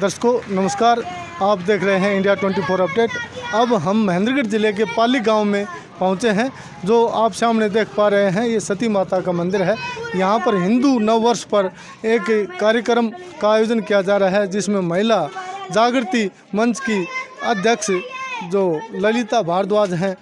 दर्शकों नमस्कार, आप देख रहे हैं इंडिया 24 अपडेट। अब हम महेंद्रगढ़ ज़िले के पाली गांव में पहुंचे हैं। जो आप सामने देख पा रहे हैं ये सती माता का मंदिर है। यहां पर हिंदू नव वर्ष पर एक कार्यक्रम का आयोजन किया जा रहा है, जिसमें महिला जागृति मंच की अध्यक्ष जो ललिता भारद्वाज हैं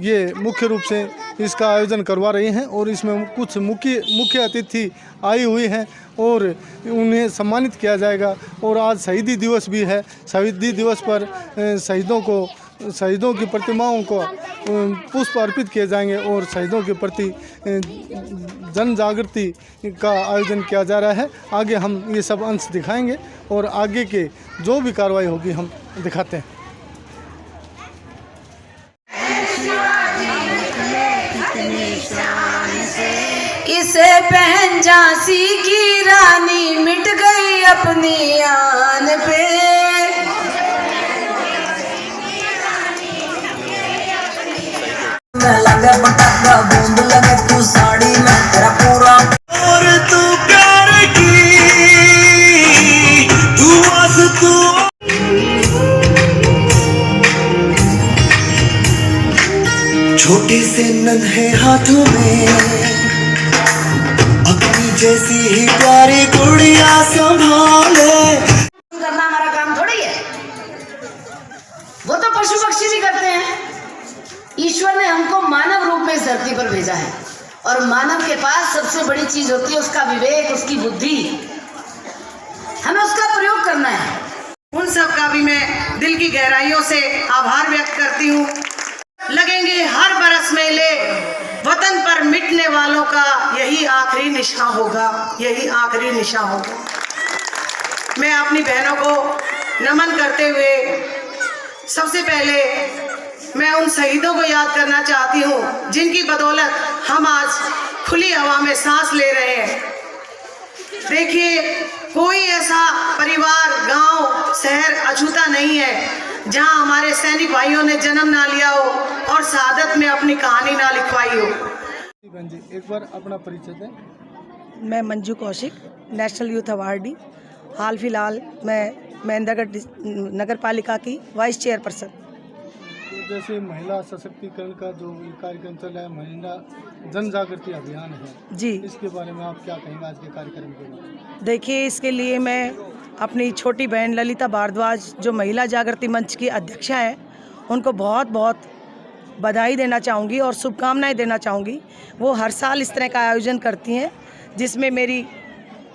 ये मुख्य रूप से इसका आयोजन करवा रही हैं और इसमें कुछ मुख्य अतिथि आई हुई हैं और उन्हें सम्मानित किया जाएगा। और आज शहीदी दिवस भी है। शहीदी दिवस पर शहीदों की प्रतिमाओं को पुष्प अर्पित किए जाएंगे और शहीदों के प्रति जन जागृति का आयोजन किया जा रहा है। आगे हम ये सब अंश दिखाएंगे और आगे के जो भी कार्रवाई होगी हम दिखाते हैं। इसे पहन झांसी की रानी मिट गई अपनी आन पे। मैं लगे पटाखा बूंद लगे तू साड़ी में तेरा पूरा और तू प्यार की तू बस तू छोटे से नन्हे हाथों में जैसी ही प्यारी गुड़िया संभाले। करना हमारा काम थोड़ी है, वो तो पशु पक्षी भी करते हैं। ईश्वर ने हमको मानव रूप में इस धरती पर भेजा है और मानव के पास सबसे बड़ी चीज होती है उसका विवेक, उसकी बुद्धि। हमें उसका प्रयोग करना है। उन सब का भी मैं दिल की गहराइयों से आभार व्यक्त करती हूँ। लगेंगे हर बरस मेले, वतन पर मिटने वालों का यही आखिरी निशा होगा, यही आखिरी निशा होगा। मैं अपनी बहनों को नमन करते हुए सबसे पहले मैं उन शहीदों को याद करना चाहती हूँ जिनकी बदौलत हम आज खुली हवा में सांस ले रहे हैं। देखिए, कोई ऐसा परिवार, गांव, शहर अछूता नहीं है जहां हमारे सैनिक भाइयों ने जन्म ना लिया हो और शहादत में अपनी कहानी ना लिखवाई हो। जी, एक बार अपना परिचय दें। मैं Manju Kaushik, national youth awardee. हाल फिलहाल मैं महेंद्रगढ़ नगर पालिका की वाइस चेयरपर्सन। तो जैसे महिला सशक्तिकरण का जो कार्यक्रम चल रहा है, महिला जन जागृति अभियान है जी, इसके बारे में आप क्या कहेंगे आज के कार्यक्रम के बारे में? देखिए, इसके लिए मैं अपनी छोटी बहन ललिता भारद्वाज जो महिला जागृति मंच की अध्यक्षा हैं उनको बहुत बहुत बधाई देना चाहूँगी और शुभकामनाएं देना चाहूँगी। वो हर साल इस तरह का आयोजन करती हैं जिसमें मेरी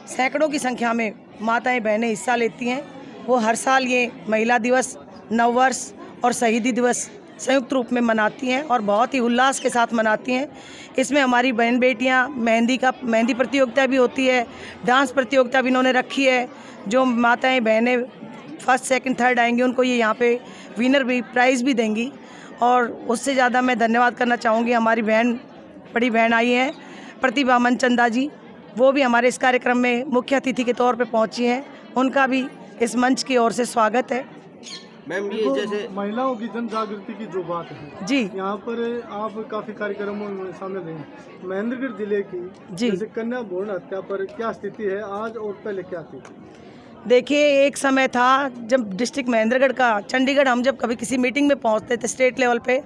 सैकड़ों की संख्या में माताएं बहनें हिस्सा लेती हैं। वो हर साल ये महिला दिवस, नववर्ष और शहीदी दिवस संयुक्त रूप में मनाती हैं और बहुत ही उल्लास के साथ मनाती हैं। इसमें हमारी बहन बेटियां मेहंदी प्रतियोगिता भी होती है, डांस प्रतियोगिता भी इन्होंने रखी है। जो माताएं बहनें फर्स्ट सेकंड थर्ड आएंगी उनको ये यहाँ पे विनर भी प्राइज़ भी देंगी। और उससे ज़्यादा मैं धन्यवाद करना चाहूँगी हमारी बड़ी बहन आई हैं प्रतिभा मनचंदा जी, वो भी हमारे इस कार्यक्रम में मुख्य अतिथि के तौर पे पहुँची हैं। उनका भी इस मंच की ओर से स्वागत है। मैम, ये जैसे महिलाओं की जन जागृति की जो बात है जी, यहाँ पर आप काफ़ी कार्यक्रमों में शामिल हैं। महेंद्रगढ़ जिले की जी, जैसे कन्या भ्रूण हत्या पर क्या स्थिति है आज और पहले क्या थी? देखिए, एक समय था जब डिस्ट्रिक्ट महेंद्रगढ़ का, चंडीगढ़ हम जब कभी किसी मीटिंग में पहुंचते थे स्टेट लेवल पे,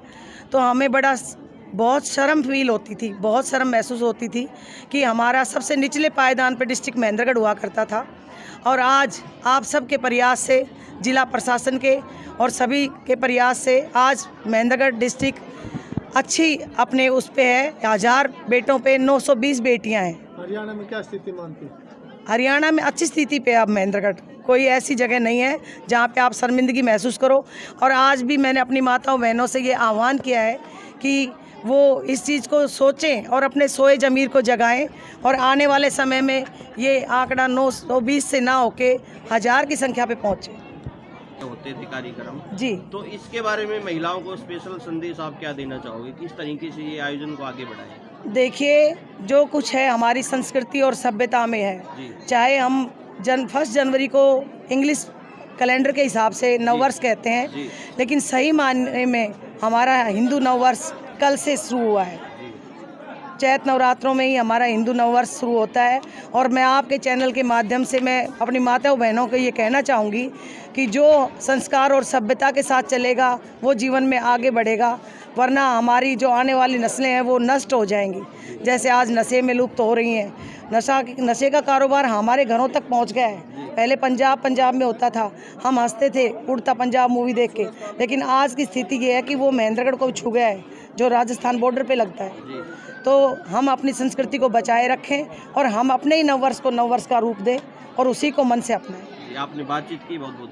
तो हमें बहुत शर्म फील होती थी, बहुत शर्म महसूस होती थी कि हमारा सबसे निचले पायदान पे डिस्ट्रिक्ट महेंद्रगढ़ हुआ करता था। और आज आप सबके प्रयास से, जिला प्रशासन के और सभी के प्रयास से आज महेंद्रगढ़ डिस्ट्रिक्ट अच्छी अपने उस पे है। 1000 बेटों पे 920 बेटियां हैं। हरियाणा में क्या स्थिति मानती है? हरियाणा में अच्छी स्थिति पे अब महेंद्रगढ़ कोई ऐसी जगह नहीं है जहाँ पे आप शर्मिंदगी महसूस करो। और आज भी मैंने अपनी माताओं बहनों से ये आह्वान किया है कि वो इस चीज़ को सोचें और अपने सोए ज़मीर को जगाएं और आने वाले समय में ये आंकड़ा 920 से ना होके 1000 की संख्या पे पहुँचे। होते थे कार्यक्रम जी, तो इसके बारे में महिलाओं को स्पेशल संदेश आप क्या देना चाहोगे? किस तरीके से ये आयोजन को आगे बढ़ाएं? देखिए, जो कुछ है हमारी संस्कृति और सभ्यता में है, चाहे हम 1 जनवरी को इंग्लिश कैलेंडर के हिसाब से नववर्ष कहते हैं, लेकिन सही मायने में हमारा हिंदू नववर्ष कल से शुरू हुआ है। चैत नवरात्रों में ही हमारा हिंदू नववर्ष शुरू होता है। और मैं आपके चैनल के माध्यम से मैं अपनी माताओं बहनों को ये कहना चाहूँगी कि जो संस्कार और सभ्यता के साथ चलेगा वो जीवन में आगे बढ़ेगा, वरना हमारी जो आने वाली नस्लें हैं वो नष्ट हो जाएंगी। जैसे आज नशे में लुप्त हो रही हैं, नशे का कारोबार हमारे घरों तक पहुंच गया है। पहले पंजाब में होता था, हम हंसते थे उड़ता पंजाब मूवी देख के, लेकिन आज की स्थिति ये है कि वो महेंद्रगढ़ को छू गया है, जो राजस्थान बॉर्डर पे लगता है। तो हम अपनी संस्कृति को बचाए रखें और हम अपने ही नववर्ष को नववर्ष का रूप दें और उसी को मन से अपनाएं। आपने बातचीत की, बहुत बहुत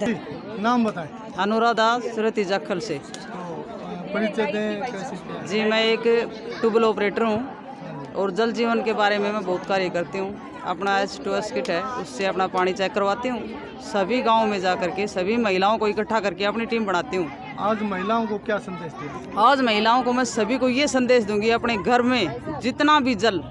धन्यवाद। नाम बताएं। अनुराधा सुरती जखल से। परिचय दें कैसे? जी, मैं एक ट्यूबवेल ऑपरेटर हूँ और जल जीवन के बारे में मैं बहुत कार्य करती हूँ। अपना H2S किट है, उससे अपना पानी चेक करवाती हूँ। सभी गाँव में जा करके सभी महिलाओं को इकट्ठा करके अपनी टीम बनाती हूँ। आज महिलाओं को क्या संदेश दें? आज महिलाओं को मैं सभी को ये संदेश दूंगी, अपने घर में जितना भी जल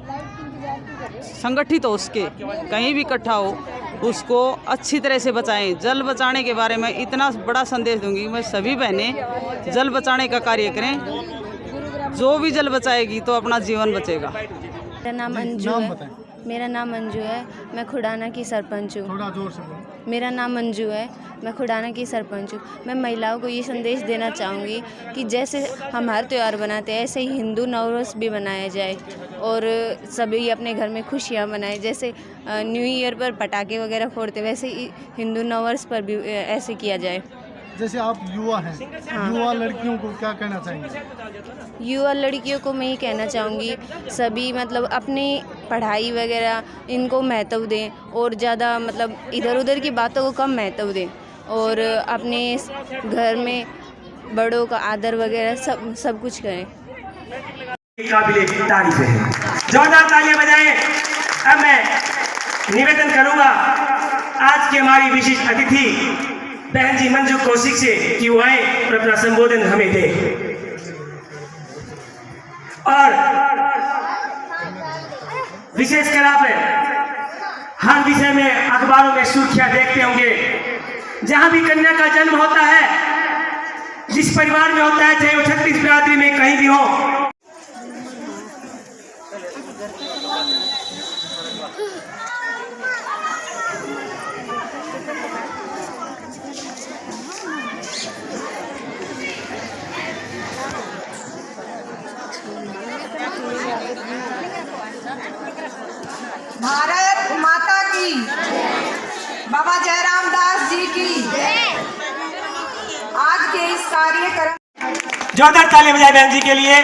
संगठित हो, उसके कहीं भी इकट्ठा हो, उसको अच्छी तरह से बचाएं। जल बचाने के बारे में इतना बड़ा संदेश दूंगी, मैं सभी बहनें जल बचाने का कार्य करें। जो भी जल बचाएगी तो अपना जीवन बचेगा। मेरा नाम अंजू है। मेरा नाम अंजू है, मैं खुडाना की सरपंच हूँ। थोड़ा जोर से बोलो। मेरा नाम अंजू है, मैं खुडाना की सरपंच हूँ। मैं महिलाओं को ये संदेश देना चाहूँगी कि जैसे हम हर त्यौहार बनाते हैं, ऐसे ही हिंदू नववर्ष भी मनाया जाए और सभी अपने घर में खुशियाँ मनाएं। जैसे न्यू ईयर पर पटाखे वगैरह फोड़ते, वैसे ही हिंदू नववर्ष पर भी ऐसे किया जाए। जैसे आप युवा हैं, युवा लड़कियों को क्या कहना चाहेंगे? युवा लड़कियों को मैं ये कहना चाहूँगी, सभी मतलब अपनी पढ़ाई वगैरह इनको महत्व दें और ज़्यादा मतलब इधर उधर की बातों को कम महत्व दें और अपने घर में बड़ों का आदर वगैरह सब कुछ करें। काबिले तारीफ है, जोरदार तालियां बजाएं। अब मैं निवेदन करूंगा आज की हमारी विशिष्ट अतिथि बहन जी मंजू कौशिक से कि वो आए और अपना संबोधन हमें दे। और विशेषकर आप हर विषय में अखबारों में सुर्खियां देखते होंगे, जहां भी कन्या का जन्म होता है, जिस परिवार में होता है, चाहे वो 36 बिरादरी में कहीं भी हो, भारत माता की, बाबा जयराम दास जी की। आज के इस कार्यक्रम जोरदार तालियां बजाएं बहन जी के लिए।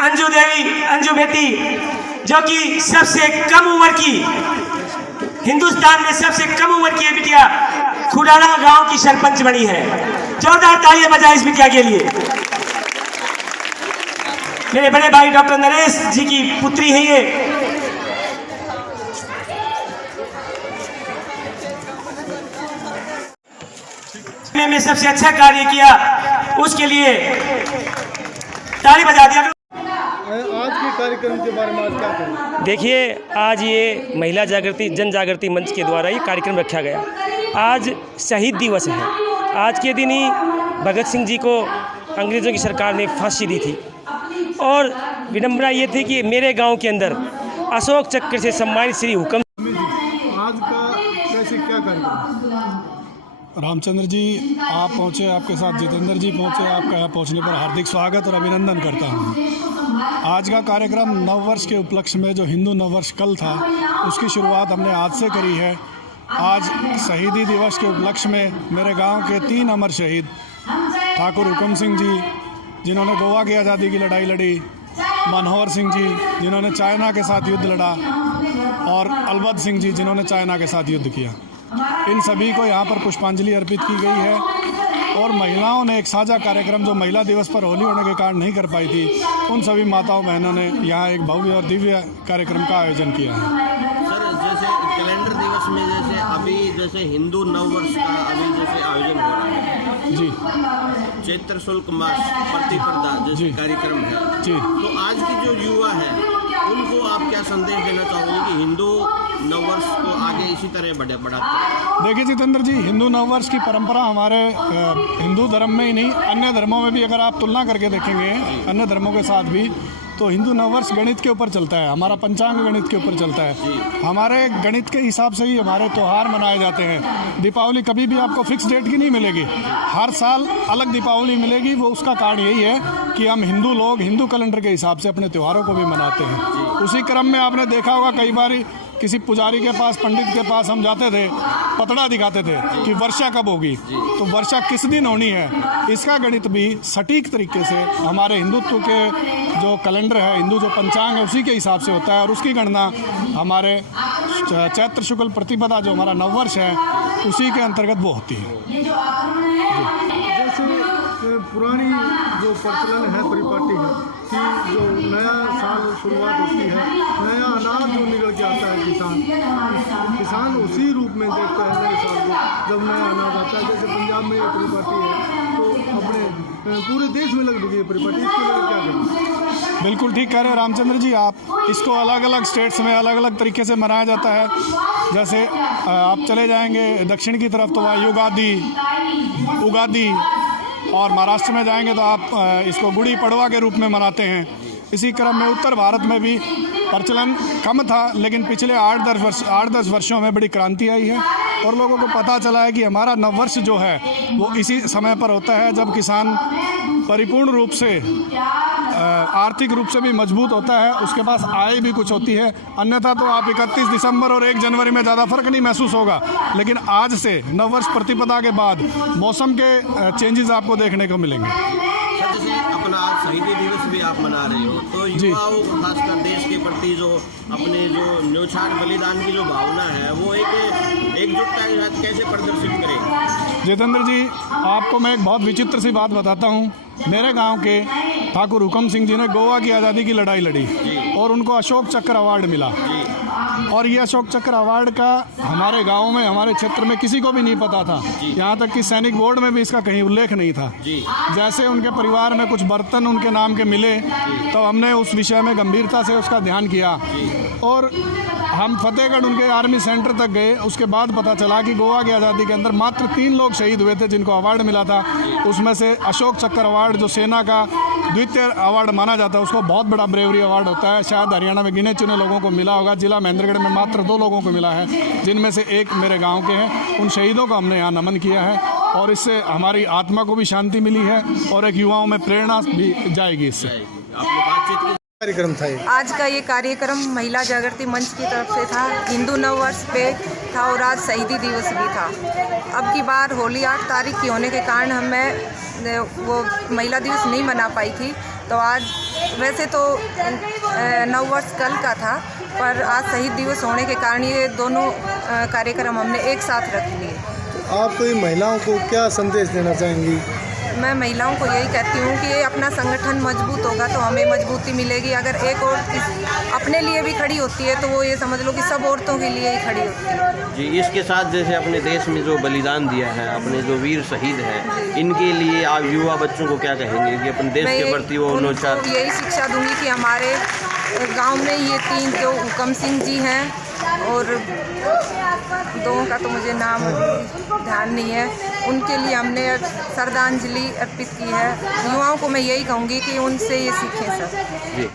अंजू बेटी जो कि सबसे कम उम्र की, हिंदुस्तान में सबसे कम उम्र की बिटिया खुडाना गांव की सरपंच बनी है। जोरदार तालियां बजाएं इस बिटिया के लिए। मेरे बड़े भाई डॉक्टर नरेश जी की पुत्री है ये। में सबसे अच्छा कार्य किया, उसके लिए ताली बजा दिया। आज के कार्यक्रम के बारे में आज क्या कहें? देखिए, आज ये महिला जागृति जन जागृति मंच के द्वारा ये कार्यक्रम रखा गया। आज शहीद दिवस है। आज के दिन ही भगत सिंह जी को अंग्रेज़ों की सरकार ने फांसी दी थी और विडंबना ये थी कि मेरे गांव के अंदर अशोक चक्र से सम्मानित श्री हुकम। आज का कैसे क्या कार्यक्रम? रामचंद्र जी, आप पहुँचे, आपके साथ जितेंद्र जी पहुँचे। आपका यहाँ पहुँचने पर हार्दिक स्वागत और अभिनंदन करता हूँ। आज का कार्यक्रम नववर्ष के उपलक्ष्य में, जो हिंदू नववर्ष कल था, उसकी शुरुआत हमने आज से करी है। आज शहीदी दिवस के उपलक्ष्य में मेरे गांव के 3 अमर शहीद ठाकुर हुकम सिंह जी, जिन्होंने गोवा की आज़ादी की लड़ाई लड़ी, मनोहर सिंह जी जिन्होंने चाइना के साथ युद्ध लड़ा, और अलबद सिंह जी जिन्होंने चाइना के साथ युद्ध किया, इन सभी को यहाँ पर पुष्पांजलि अर्पित की गई है। और महिलाओं ने एक साझा कार्यक्रम, जो महिला दिवस पर होली होने के कारण नहीं कर पाई थी, उन सभी माताओं बहनों ने यहाँ एक भव्य और दिव्य कार्यक्रम का आयोजन किया है। सर, जैसे कैलेंडर दिवस में जैसे अभी जैसे हिंदू नववर्ष का अभी जैसे आयोजन हो रहा है जी, चैत्र शुल्क मास प्रतिपदा जैसे कार्यक्रम है जी, तो आज की जो युवा है उनको आप क्या संदेश देना चाहोगे कि हिंदू नववर्ष को आगे इसी तरह बढ़ाते? देखिए जितेंद्र जी, हिंदू नववर्ष की परंपरा हमारे हिंदू धर्म में ही नहीं, अन्य धर्मों में भी अगर आप तुलना करके देखेंगे अन्य धर्मों के साथ भी, तो हिंदू नववर्ष गणित के ऊपर चलता है, हमारा पंचांग गणित के ऊपर चलता है। हमारे गणित के हिसाब से ही हमारे त्यौहार मनाए जाते हैं। दीपावली कभी भी आपको फिक्स डेट की नहीं मिलेगी, हर साल अलग दीपावली मिलेगी। वो उसका कारण यही है कि हम हिंदू लोग हिंदू कैलेंडर के हिसाब से अपने त्योहारों को भी मनाते हैं। उसी क्रम में आपने देखा होगा कई बार किसी पुजारी के पास, पंडित के पास हम जाते थे, पतड़ा दिखाते थे कि वर्षा कब होगी, तो वर्षा किस दिन होनी है। इसका गणित भी सटीक तरीके से हमारे हिंदुत्व के जो कैलेंडर है, हिंदू जो पंचांग है, उसी के हिसाब से होता है और उसकी गणना हमारे चैत्र शुक्ल प्रतिपदा जो हमारा नववर्ष है उसी के अंतर्गत वो होती है। जैसे पुरानी जो प्रचलन है, परिपाटी है कि जो नया साल शुरुआत होती है, नया अनाज जो निकल के आता है, किसान उसी रूप में देखता है नए साल को, जब नया अनाज आता है। जैसे पंजाब में ये परिपाटी है, तो अपने पूरे देश में लगभग ये परिपाटी, इसके लिए क्या करें? बिल्कुल ठीक कह रहे हैं रामचंद्र जी आप। इसको अलग अलग स्टेट्स में अलग अलग तरीके से मनाया जाता है। जैसे आप चले जाएंगे दक्षिण की तरफ तो वहाँ उगादी, और महाराष्ट्र में जाएंगे तो आप इसको गुड़ी पड़वा के रूप में मनाते हैं। इसी क्रम में उत्तर भारत में भी प्रचलन कम था, लेकिन पिछले 8-10 वर्षों में बड़ी क्रांति आई है और लोगों को पता चला है कि हमारा नववर्ष जो है वो इसी समय पर होता है जब किसान परिपूर्ण रूप से आर्थिक रूप से भी मजबूत होता है, उसके पास आय भी कुछ होती है। अन्यथा तो आप 31 दिसंबर और 1 जनवरी में ज़्यादा फर्क नहीं महसूस होगा, लेकिन आज से नववर्ष प्रतिपदा के बाद मौसम के चेंजेस आपको देखने को मिलेंगे। जैसे अपना आज शहीदी दिवस भी आप मना रहे हो, तो युवाओं को खासकर देश के प्रति जो अपने जो न्यौछावर बलिदान की जो भावना है वो एकजुटता के साथ कैसे प्रदर्शित करें? जितेंद्र जी, आपको मैं एक बहुत विचित्र सी बात बताता हूँ। मेरे गांव के ठाकुर हुकम सिंह जी ने गोवा की आज़ादी की लड़ाई लड़ी और उनको अशोक चक्र अवार्ड मिला, और ये अशोक चक्र अवार्ड का हमारे गांव में, हमारे क्षेत्र में किसी को भी नहीं पता था। यहाँ तक कि सैनिक बोर्ड में भी इसका कहीं उल्लेख नहीं था। जैसे उनके परिवार में कुछ बर्तन उनके नाम के मिले तो हमने उस विषय में गंभीरता से उसका ध्यान किया और हम फतेहगढ़ उनके आर्मी सेंटर तक गए। उसके बाद पता चला कि गोवा की आज़ादी के अंदर मात्र 3 लोग शहीद हुए थे जिनको अवार्ड मिला था। उसमें से अशोक चक्र अवार्ड जो सेना का द्वितीय अवार्ड माना जाता है, उसको बहुत बड़ा ब्रेवरी अवार्ड होता है। शायद हरियाणा में गिने चुने लोगों को मिला होगा, जिला महेंद्रगढ़ में मात्र 2 लोगों को मिला है, जिनमें से एक मेरे गाँव के हैं। उन शहीदों का हमने यहाँ नमन किया है और इससे हमारी आत्मा को भी शांति मिली है और एक युवाओं में प्रेरणा भी जाएगी इससे। आपने बातचीत कार्यक्रम था ये? आज का ये कार्यक्रम महिला जागृति मंच की तरफ से था। हिंदू नववर्ष पे था और आज शहीदी दिवस भी था। अब की बार होली 8 तारीख की होने के कारण हमें वो महिला दिवस नहीं मना पाई थी, तो आज वैसे तो नववर्ष कल का था, पर आज शहीद दिवस होने के कारण ये दोनों कार्यक्रम हमने एक साथ रख लिए। आप कोई महिलाओं को क्या संदेश देना चाहेंगी? मैं महिलाओं को यही कहती हूँ कि अपना संगठन मजबूत होगा तो हमें मजबूती मिलेगी। अगर एक औरत अपने लिए भी खड़ी होती है तो वो ये समझ लो कि सब औरतों के लिए ही खड़ी होती है। जी, इसके साथ जैसे अपने देश में जो बलिदान दिया है, अपने जो वीर शहीद हैं, इनके लिए आप युवा बच्चों को क्या कहेंगे कि अपने देश के प्रति वो न्यौछावर? यही शिक्षा दूंगी कि हमारे गाँव में ये 3 जो हुकम सिंह जी हैं और 2 का तो मुझे नाम ध्यान नहीं है, उनके लिए हमने श्रद्धांजलि अर्पित की है। युवाओं को मैं यही कहूँगी कि उनसे ये सीखें सब।